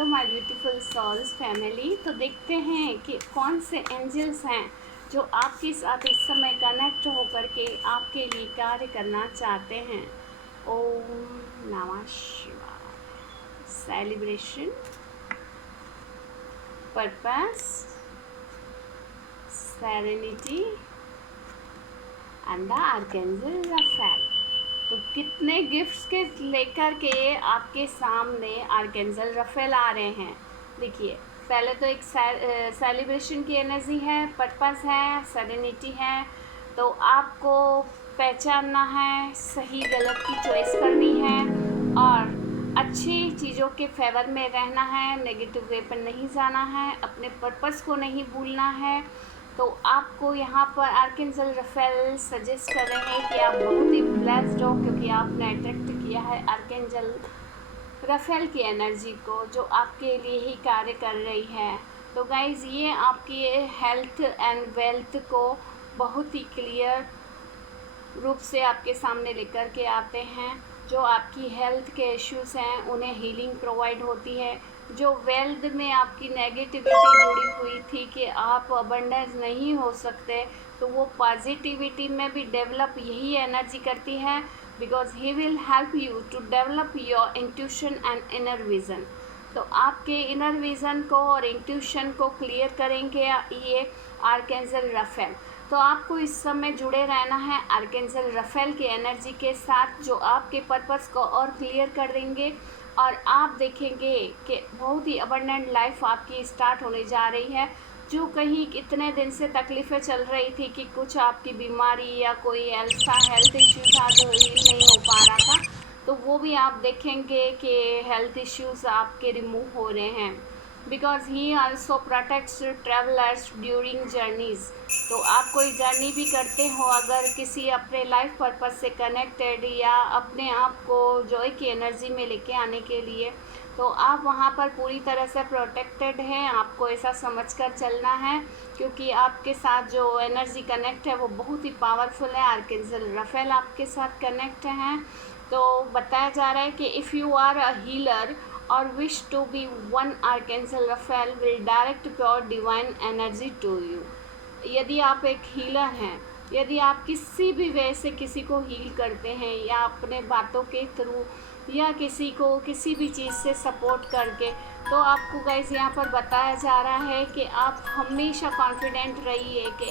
Hello my beautiful souls family. तो देखते हैं कि कौन से एंजल्स हैं जो आपके साथ इस समय कनेक्ट होकर के आपके लिए कार्य करना चाहते हैं। ओम नमः शिवाय। Celebration, purpose, serenity and the archangel Raphael. तो कितने गिफ्ट्स के लेकर के आपके सामने आर्कएंजल राफेल आ रहे हैं। देखिए, पहले तो एक सेलिब्रेशन की एनर्जी है, पर्पस है, सेरेनिटी है। तो आपको पहचानना है, सही गलत की चॉइस करनी है और अच्छी चीज़ों के फेवर में रहना है, नेगेटिव वे पर नहीं जाना है, अपने पर्पस को नहीं भूलना है। तो आपको यहाँ पर आर्कएंजल राफेल सजेस्ट कर रहे हैं कि आप बहुत ही ब्लेस्ड हो, क्योंकि आपने अट्रैक्ट किया है आर्कएंजल राफेल की एनर्जी को, जो आपके लिए ही कार्य कर रही है। तो गाइज़, ये आपकी हेल्थ एंड वेल्थ को बहुत ही क्लियर रूप से आपके सामने लेकर के आते हैं। जो आपकी हेल्थ के इश्यूज़ हैं उन्हें हीलिंग प्रोवाइड होती है। जो वेल्थ में आपकी नेगेटिविटी जुड़ी हुई थी कि आप अबंडेंस नहीं हो सकते, तो वो पॉजिटिविटी में भी डेवलप यही एनर्जी करती है, because he will help you to develop your intuition and inner vision. तो आपके इनर विज़न को और इंट्यूशन को क्लियर करेंगे ये आर्कएंजल राफेल। तो आपको इस समय जुड़े रहना है आर्कएंजल राफेल की एनर्जी के साथ, जो आपके पर्पस को और क्लियर कर देंगे और आप देखेंगे कि बहुत ही अबंडेंट लाइफ आपकी स्टार्ट होने जा रही है। जो कहीं इतने दिन से तकलीफ़ें चल रही थी कि कुछ आपकी बीमारी या कोई ऐसा हेल्थ इश्यू था जो हील नहीं हो पा रहा था, तो वो भी आप देखेंगे कि हेल्थ इश्यूज़ आपके रिमूव हो रहे हैं, because he also protects travellers during journeys. तो आप कोई जर्नी भी करते हो, अगर किसी अपने लाइफ पर्पस से कनेक्टेड या अपने आप को जॉय की एनर्जी में लेके आने के लिए, तो आप वहाँ पर पूरी तरह से प्रोटेक्टेड हैं। आपको ऐसा समझकर चलना है, क्योंकि आपके साथ जो एनर्जी कनेक्ट है वो बहुत ही पावरफुल है। आर्कएंजल राफेल आपके साथ कनेक्ट हैं। तो बताया जा रहा है कि if you are a healer or wish to be one, archangel Raphael will direct pure divine energy to you। यदि आप एक हीलर हैं, यदि आप किसी भी वे से किसी को हील करते हैं या अपने बातों के थ्रू या किसी को किसी भी चीज़ से सपोर्ट करके, तो आपको गाइस यहाँ पर बताया जा रहा है कि आप हमेशा कॉन्फिडेंट रहिए कि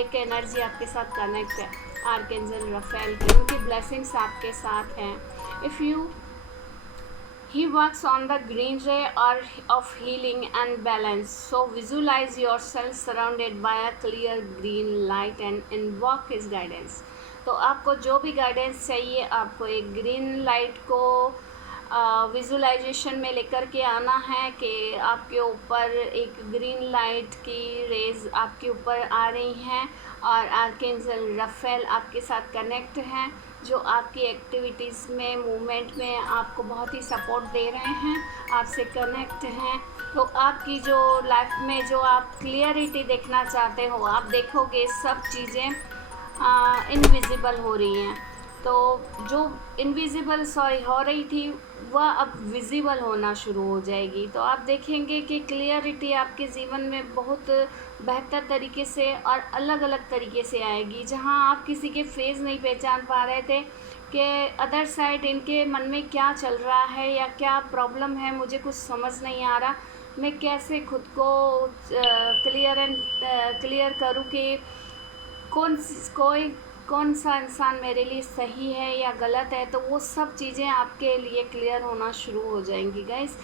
एक एनर्जी आपके साथ कनेक्ट है आर्कएंजल राफेल की। उनकी ब्लेसिंग्स आपके साथ हैं। If you He works on the green ray or of healing and balance. So visualize yourself surrounded by a clear green light and invoke his guidance। तो आपको जो भी गाइडेंस चाहिए, आपको एक ग्रीन लाइट को विजुलाइजेशन में लेकर के आना है कि आपके ऊपर एक ग्रीन लाइट की रेज आपके ऊपर आ रही हैं और आर्कएंजल राफेल आपके साथ कनेक्ट हैं, जो आपकी एक्टिविटीज़ में, मूवमेंट में आपको बहुत ही सपोर्ट दे रहे हैं, आपसे कनेक्ट हैं। तो आपकी जो लाइफ में जो आप क्लियरिटी देखना चाहते हो, आप देखोगे सब चीज़ें इनविजिबल हो रही हैं। तो जो इनविजिबल हो रही थी वह अब विजिबल होना शुरू हो जाएगी। तो आप देखेंगे कि क्लियरिटी आपके जीवन में बहुत बेहतर तरीके से और अलग अलग तरीके से आएगी। जहां आप किसी के फेस नहीं पहचान पा रहे थे कि अदर साइड इनके मन में क्या चल रहा है या क्या प्रॉब्लम है, मुझे कुछ समझ नहीं आ रहा, मैं कैसे खुद को क्लियर करूँ कि कौन सा इंसान मेरे लिए सही है या गलत है। तो वो सब चीज़ें आपके लिए क्लियर होना शुरू हो जाएंगी गाइस।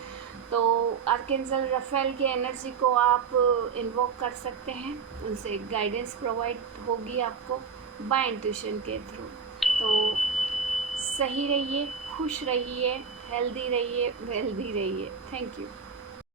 तो आर्कएंजल राफेल की एनर्जी को आप इन्वोक कर सकते हैं, उनसे गाइडेंस प्रोवाइड होगी आपको बाय इंट्यूशन के थ्रू। तो सही रहिए, खुश रहिए, हेल्दी रहिए, वेल्दी रहिए। Thank you.